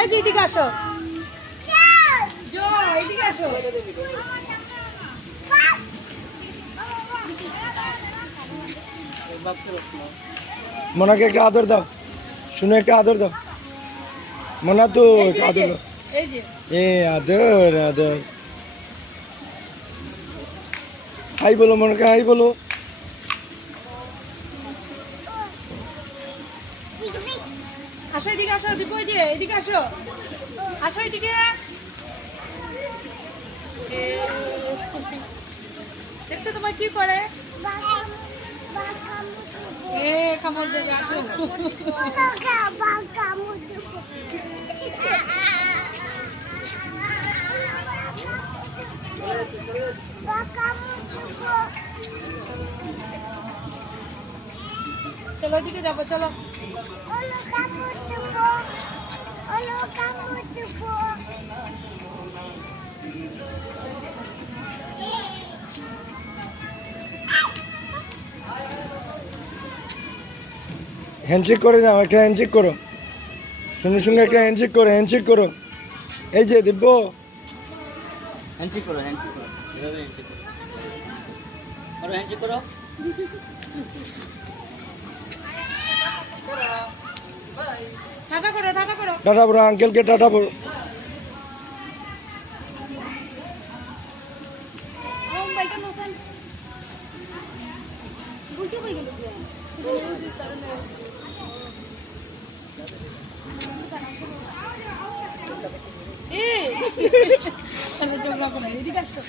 এই যে এদিকে আসো, এদিকে আসো। মনাকে একটা আদর দাও, শুনে একটা আদর দাও। মনা তো একটা আদর দাও। এই যে এ আদর আদর। হাই বলো মনাকে, হাই বলো। আসো, এদিকে আসো, দীপু এই যে এদিকে আসো, আসো এদিকে। দেখতে তোমার কি করে? এ কামড় দেবে, আসো। চলো ওদিকে যাবো, চলো। হ্যান্ডশেক করে যাও, একটা হ্যান্ডশেক করো। সঙ্গে সঙ্গে একটা হ্যান্ডশেক করো, হ্যান্ডশেক করো। এই যে দিব্য, হ্যান্ডশেক করো, হ্যান্ডশেক করো, এভাবে হ্যান্ডশেক করো, আরো হ্যান্ডশেক করো। টাটা করো, টাটা করো। টাটা বড়ো আঙ্কেলকে, টাটা বড়ো। মোবাইলটা নোসান বুঝতে পাই গেল যে এই তাহলে জমলা করে এদিকে আসো।